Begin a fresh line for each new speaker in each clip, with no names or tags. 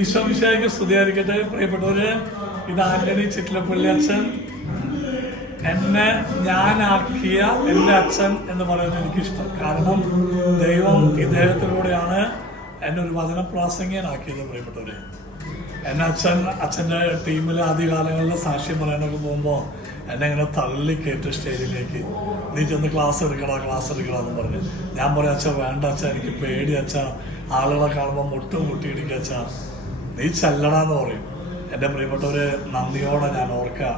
ഈശോ വിശാഖിക്ക് സ്തുതിയായിരിക്കട്ടെ. പ്രിയപ്പെട്ടവര് ഇത് ആന്റണി ചിറ്റിലപ്പള്ളി അച്ഛൻ. എന്നെ ഞാനാക്കിയ എന്റെ അച്ഛൻ എന്ന് പറയുന്നത് എനിക്കിഷ്ടം. കാരണം ദൈവം ഇദ്ദേഹത്തിലൂടെയാണ് എന്നെ ഒരു വചന പ്രാസംഗികനാക്കിയത് പ്രിയപ്പെട്ടവര്. എന്നെ അച്ഛൻ അച്ഛന്റെ ടീമിൽ ആദ്യകാലങ്ങളിൽ സാക്ഷ്യം പറയാനൊക്കെ പോകുമ്പോൾ എന്നെ ഇങ്ങനെ തള്ളി കയറ്റ സ്റ്റേജിലേക്ക് നീ ചെന്ന് ക്ലാസ് എടുക്കടാ ക്ലാസ് എടുക്കടാ എന്ന് പറഞ്ഞു. ഞാൻ പറയാം അച്ഛാ വേണ്ട അച്ഛാ എനിക്ക് പേടി അച്ഛാ. ആളുകളെ കാണുമ്പോൾ മുട്ടും മുട്ടിയിടിക്കുക അച്ഛാ. നീ ചെല്ലടാന്ന് പറയും. എന്റെ പ്രിയപ്പെട്ടവര് നന്ദിയോടെ ഞാൻ ഓർക്കുക.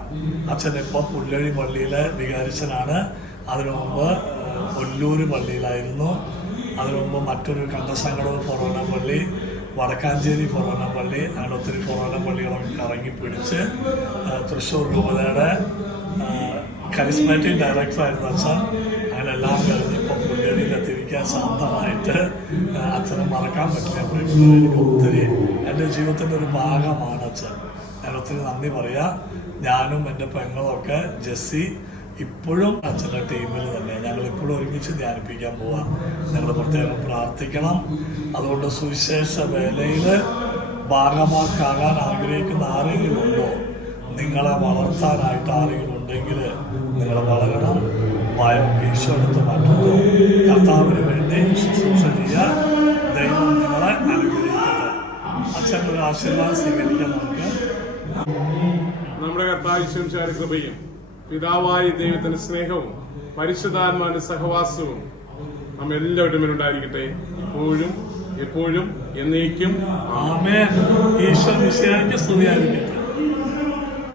അച്ഛൻ ഇപ്പൊ പുല്ലഴി പള്ളിയിലെ വികാരിച്ചനാണ്. അതിനു മുമ്പ് ഒല്ലൂര് പള്ളിയിലായിരുന്നു. അതിനു മുമ്പ് മറ്റൊരു കണ്ടസങ്കടവ് ഫൊറോന പള്ളി വടക്കാഞ്ചേരി ഫൊറോന പള്ളി അങ്ങനെ ഒത്തിരി ഫൊറോന പള്ളികളൊക്കെ കറങ്ങി പിടിച്ച് തൃശ്ശൂർ രൂപതയുടെ കരിസ്മാറ്റിക് ഡയറക്ടറായിരുന്നു അച്ഛൻ. അങ്ങനെ എല്ലാം കഴിഞ്ഞ് ഇപ്പോൾ പുല്ലഴിയിലെത്തിയിരിക്കാൻ ശാന്തമായിട്ട് അച്ഛനെ മറക്കാൻ പറ്റില്ല. പ്രിയപ്പെട്ടവരെ. എനിക്ക് ഒത്തിരി എന്റെ ജീവിതത്തിന്റെ ഒരു ഭാഗമാണ് അച്ഛൻ. ഞാൻ ഒത്തിരി നന്ദി പറയാം. ഞാനും എന്റെ പെങ്ങളൊക്കെ ജെസ്സി ഇപ്പോഴും അച്ഛന്റെ ടീമിൽ തന്നെ. ഞങ്ങൾ ഇപ്പോഴും ഒരുമിച്ച് ധ്യാനിപ്പിക്കാൻ പോവാം. ഞങ്ങൾ പ്രത്യേകം പ്രാർത്ഥിക്കണം. അതുകൊണ്ട് സുവിശേഷ വേലയിൽ ഭാഗമാക്കാകാൻ ആഗ്രഹിക്കുന്ന ആരെങ്കിലും ഉണ്ടോ? നിങ്ങളെ വളർത്താനായിട്ട് ആരെങ്കിലും ഉണ്ടെങ്കിൽ നിങ്ങൾ വളരണം. ഭയമൊക്കെ ഈശോ എടുത്ത് മാറ്റുന്നു. കർത്താവിന് അച്ഛന്റെ ഒരു ആശീർവാദം സ്വീകരിക്കാൻ നമുക്ക്
നമ്മുടെ കർത്താവിശ്വംശാര കൃപയും പിതാവായ ദൈവത്തിന്റെ സ്നേഹവും പരിശുദ്ധാത്മാവിന്റെ സഹവാസവും നമ്മ എല്ലാവരുടെ മേലുണ്ടായിരിക്കട്ടെ ഇപ്പോഴും എപ്പോഴും എന്നേക്കും.
ആമേൻ. ഈശോ വിശേഷിക്ക് സ്തുതിയായിരിക്കട്ടെ.